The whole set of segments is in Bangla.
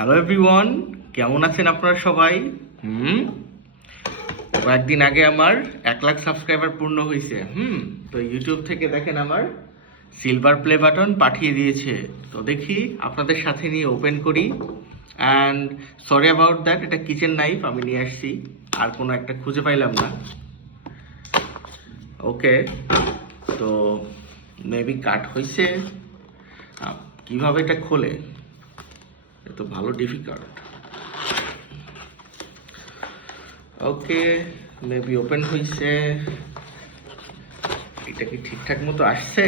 হ্যালো এভরিওয়ান, কেমন আছেন আপনারা সবাই? কয়েকদিন আগে আমার 1 লাখ সাবস্ক্রাইবার পূর্ণ হয়েছে। তো ইউটিউব থেকে দেখেন আমার সিলভার প্লে বাটন পাঠিয়ে দিয়েছে। তো দেখি আপনাদের সাথে নিয়ে ওপেন করি। অ্যান্ড সরি অ্যাবাউট দ্যাট, এটা কিচেন নাইফ আমি নিয়ে আসছি, আর কোনো একটা খুঁজে পাইলাম না। ওকে, তো মেবি কাট হয়েছে। কিভাবে এটা খোলে, এটা তো ভালো ডিফিকাল্ট। ওকে, মেবি ওপেন হয়েছে। এটা কি ঠিকঠাক মতো আসছে?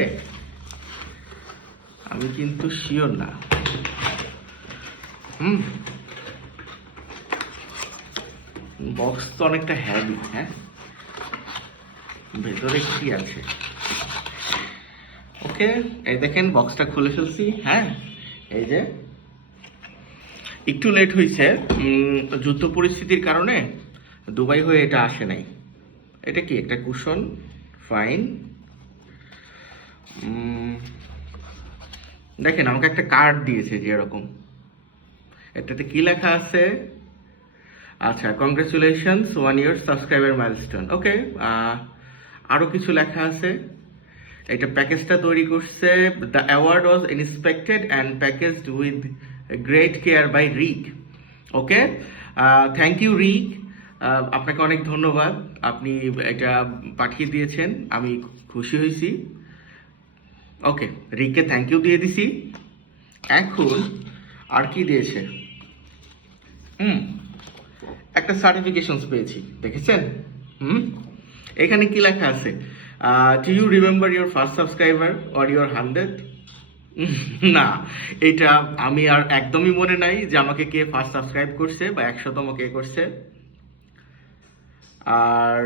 আমি কিন্তু শিওর না। বক্স তো অনেকটা হ্যাভি। হ্যাঁ, ভেতরে কি আছে? ওকে, এই দেখেন বক্সটা খুলে ফেলছি। হ্যাঁ, এই যে একটু লেট হয়েছে, যুদ্ধ পরিস্থিতির কারণে দুবাই হয়ে এটা আসে নাই। এটা কি একটা কুশন? ফাইন। দেখেন আমাকে একটা কার্ড দিয়েছে যে এরকম, এটাতে কি লেখা আছে? আচ্ছা, congratulations 1 year subscriber milestone. Okay, আরো কিছু লেখা আছে। এটা প্যাকেজটা তৈরি করছে, the award was inspected and packaged with great care by Rick. Okay, thank you Rick, আপনাকে অনেক ধন্যবাদ। আপনি এটা পাঠিয়ে দিয়েছেন, আমি খুশি হয়েছি। ওকে, রিককে থ্যাংক ইউ দিয়ে দিছি। এখন আর কি দিয়েছে? একটা সার্টিফিকেশনস পেয়েছি, দেখেছেন? এখানে কি লেখা আছে? Do you remember your first subscriber or your 100? না, এটা আমি আর একদমই মনে নাই যে আমাকে কে ফার্স্ট সাবস্ক্রাইব করছে বা 100তম কে করছে। আর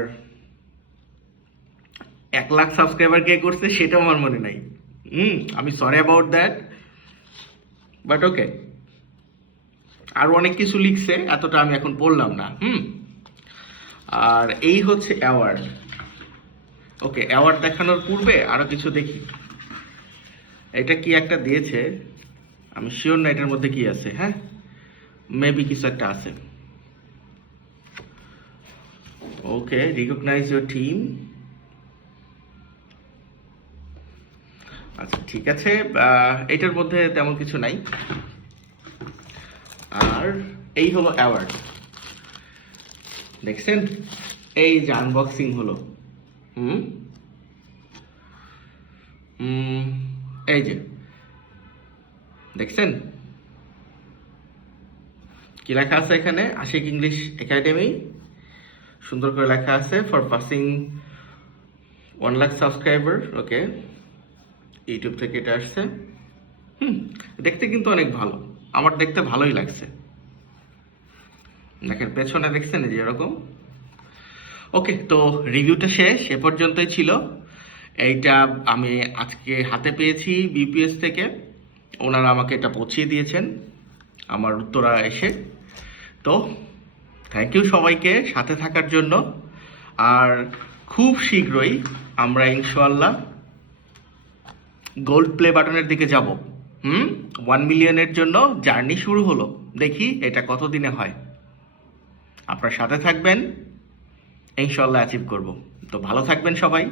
1 লাখ সাবস্ক্রাইবার কে করছে সেটাও আমার মনে নাই। আমি সরি অ্যাবাউট দ্যাট, বাট ওকে। আরো অনেক কিছু লিখছে, এতটা আমি এখন পড়লাম না। আর এই হচ্ছে অ্যাওয়ার্ড। ওকে, অ্যাওয়ার্ড দেখানোর পূর্বে আরো কিছু দেখি। এটা কি একটা দিয়েছে, আমি শিওর না এটার মধ্যে কি আছে। হ্যাঁ, মেবি কিছু একটা আছে। ওকে, রিকগনাইজ ইউর টিম। আচ্ছা, ঠিক আছে, এটার মধ্যে তেমন কিছু নাই। আর এই হলো অ্যাওয়ার্ড, দেখছেন? এই যে আনবক্সিং হলো। এই যে দেখছেন কি লেখা আছে এখানে? আশিক ইংলিশ একাডেমি, সুন্দর করে লেখা আছে, for passing 1 lakh subscriber. Okay, YouTube থেকে এটা আসছে। দেখতে কিন্তু অনেক ভালো, আমার দেখতে ভালোই লাগছে। দেখেন পেছনে দেখছেন যে এরকম। ওকে, তো রিভিউটা শেষ, এ পর্যন্তই ছিল। এইটা আমি আজকে হাতে পেয়েছি বিপিএস থেকে, ওনারা আমাকে এটা পৌঁছিয়ে দিয়েছেন আমার উত্তরা এসে। তো থ্যাংক ইউ সবাইকে সাথে থাকার জন্য। আর খুব শীঘ্রই আমরা ইনশাআল্লাহ গোল্ড প্লে বাটনের দিকে যাব। 1 মিলিয়নের জন্য জার্নি শুরু হলো, দেখি এটা কতদিনে হয়। আপনার সাথে থাকবেন, ইনশাআল্লাহ অ্যাচিভ করব। তো ভালো থাকবেন সবাই।